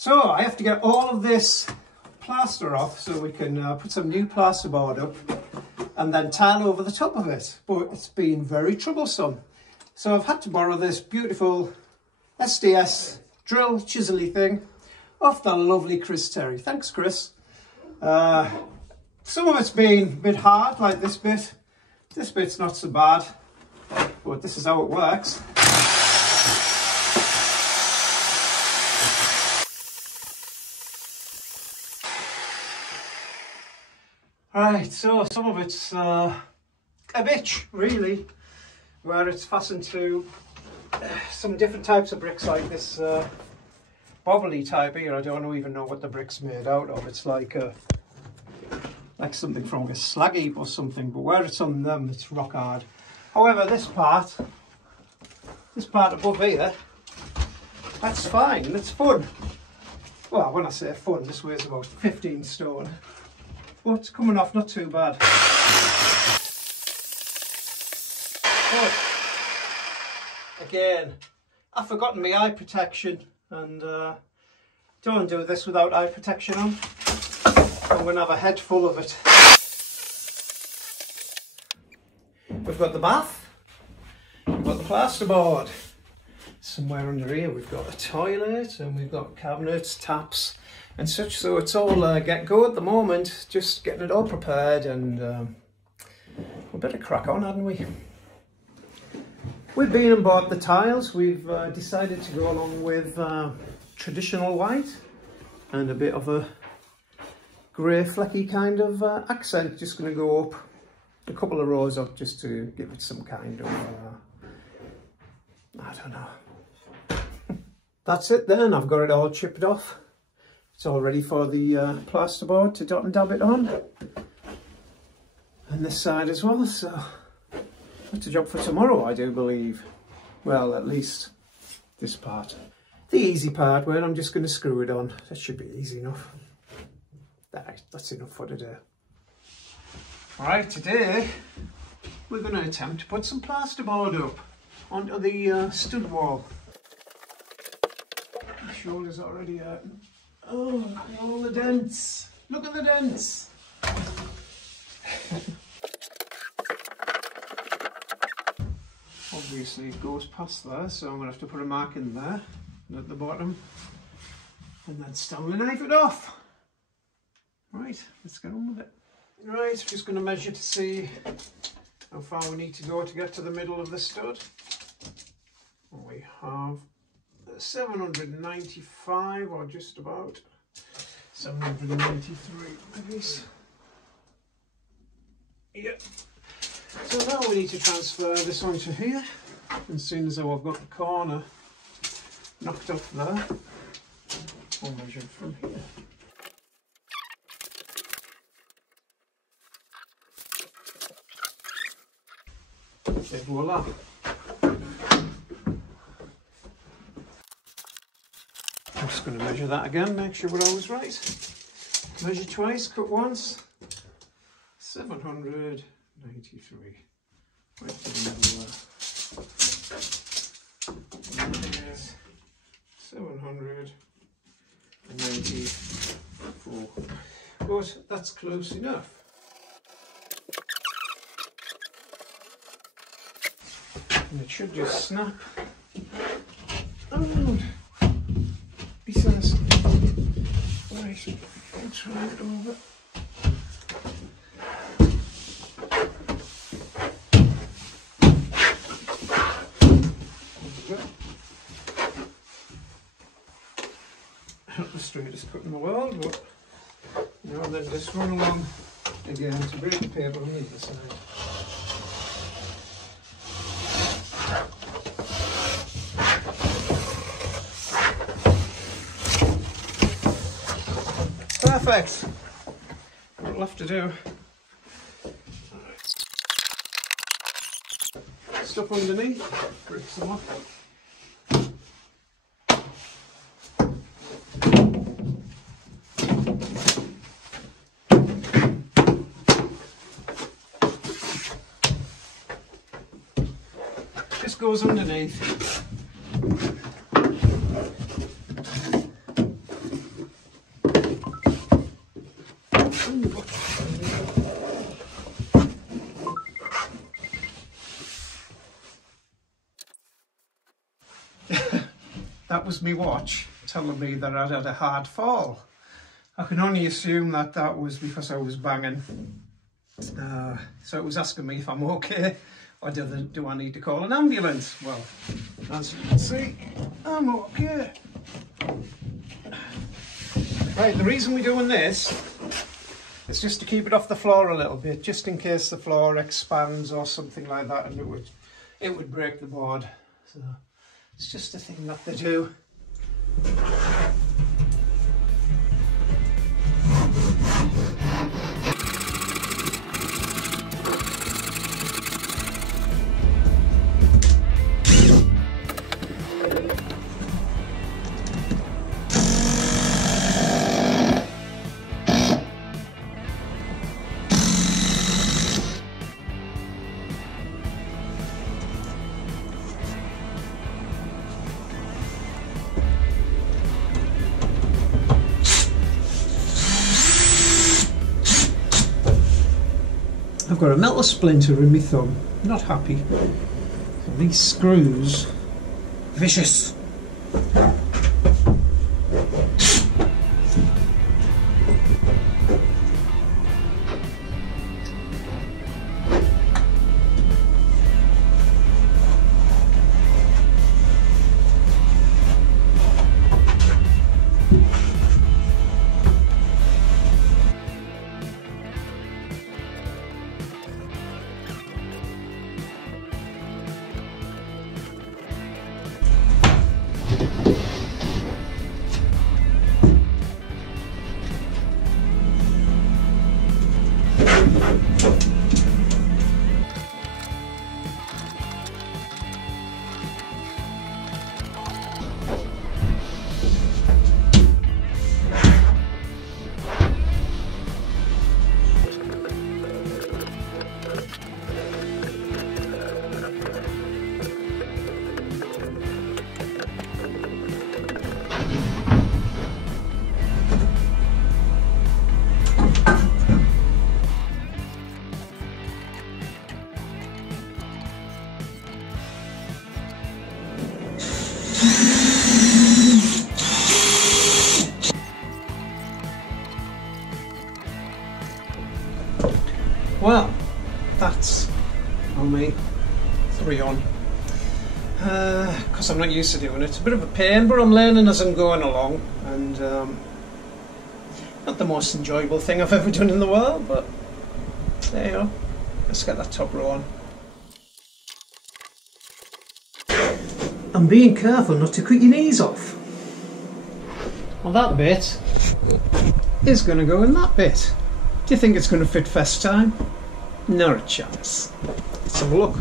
So I have to get all of this plaster off so we can put some new plasterboard up and then tile over the top of it. But it's been very troublesome. So I've had to borrow this beautiful SDS drill chisel-y thing off the lovely Chris Terry. Thanks, Chris. Some of it's been a bit hard, like this bit. This bit's not so bad, but this is how it works. Right, so some of it's a bitch, really, where it's fastened to some different types of bricks, like this bobbly type here. I don't even know what the brick's made out of. It's like something from a slag heap or something, but where it's on them, it's rock hard. However, this part above here, that's fine, it's fun. Well, when I say fun, this weighs about 15 stone. But it's coming off not too bad. But again, I've forgotten my eye protection, and don't do this without eye protection on. I'm going to have a head full of it. We've got the bath, we've got the plasterboard. Somewhere under here we've got a toilet, and we've got cabinets, taps and such, so it's all get go at the moment, just getting it all prepared, and we better crack on, hadn't we? We've been and bought the tiles. We've decided to go along with traditional white and a bit of a grey flecky kind of accent. Just going to go up a couple of rows up just to give it some kind of I don't know. That's it then. I've got it all chipped off. It's all ready for the plasterboard to dot and dab it on, and this side as well. So that's a job for tomorrow, I do believe. Well, at least this part. The easy part where I'm just going to screw it on. That should be easy enough. That's enough for today. Alright, today we're going to attempt to put some plasterboard up onto the stud wall. My shoulder's already hurting. Oh, look at all the dents. Look at the dents. Obviously it goes past there, so I'm going to have to put a mark in there and at the bottom, and then Stanley knife it off. Right, let's get on with it. Right, just going to measure to see how far we need to go to get to the middle of the stud. We have 795, or just about 793 maybe. Yeah. So now we need to transfer this onto here, and soon as I've got the corner knocked off there, I'll measure from here. Et voila. I'm just going to measure that again, make sure we're always right. Measure twice, cut once. 793. Right to the middle there. Yes. 794. But that's close enough. And it should just snap. Oh, he says, right, I'll try it over. Not the straightest cut in the world, but you know, then just run along again to break the paper on either side. Perfect. What we'll have to do. Stuff underneath, break some off. Just goes underneath. was my watch telling me that I'd had a hard fall. I can only assume that that was because I was banging. So it was asking me if I'm okay, or do I need to call an ambulance? Well, as you can see, I'm okay. Right, the reason we're doing this is just to keep it off the floor a little bit, just in case the floor expands or something like that, and it would break the board. So it's just a thing that they do. I've got a metal splinter in my thumb, not happy. So these screws, vicious. Well, that's on me, 3 on, because I'm not used to doing it. It's a bit of a pain, but I'm learning as I'm going along, and not the most enjoyable thing I've ever done in the world, but there you go. Let's get that top row on. I'm being careful not to cut your knees off. Well, that bit is going to go in that bit. Do you think it's going to fit first time? Not a chance. Let's have a look.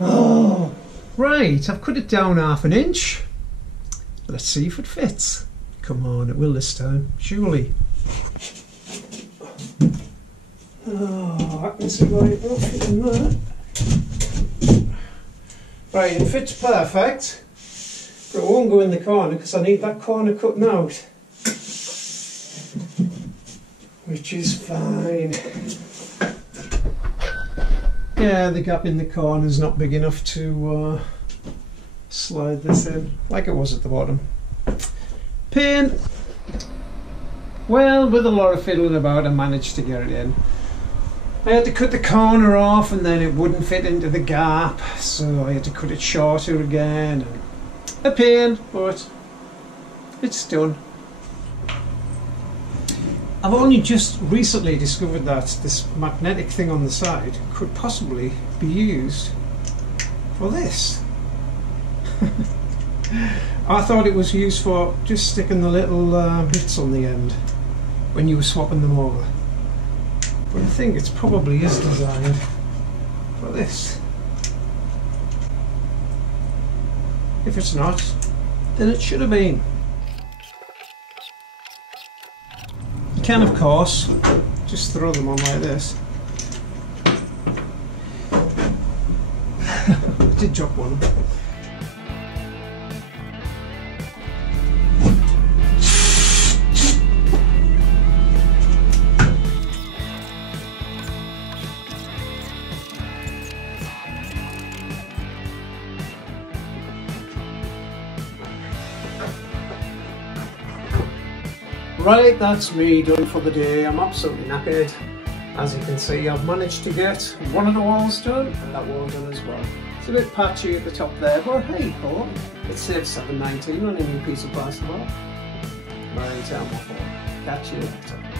Oh, right, I've cut it down 1/2 inch. Let's see if it fits. Come on, it will this time, surely. Oh, I can see why it won't fit in there. Right, it fits perfect, but it won't go in the corner because I need that corner cutting out, which is fine. Yeah, the gap in the corner is not big enough to slide this in like it was at the bottom. Pain. Well, with a lot of fiddling about, I managed to get it in. I had to cut the corner off and then it wouldn't fit into the gap, so I had to cut it shorter again. A pain, but it's done. I've only just recently discovered that this magnetic thing on the side could possibly be used for this. I thought it was used for just sticking the little bits on the end when you were swapping them over. But I think it probably is designed for this. If it's not, then it should have been. You can, of course, just throw them on like this. I did drop one. Right, that's me done for the day. I'm absolutely knackered. As you can see, I've managed to get one of the walls done and that wall done as well. It's a bit patchy at the top there, but hey ho, it saves $7.19 on a new piece of plasterboard. Right, I'm off. Catch you later.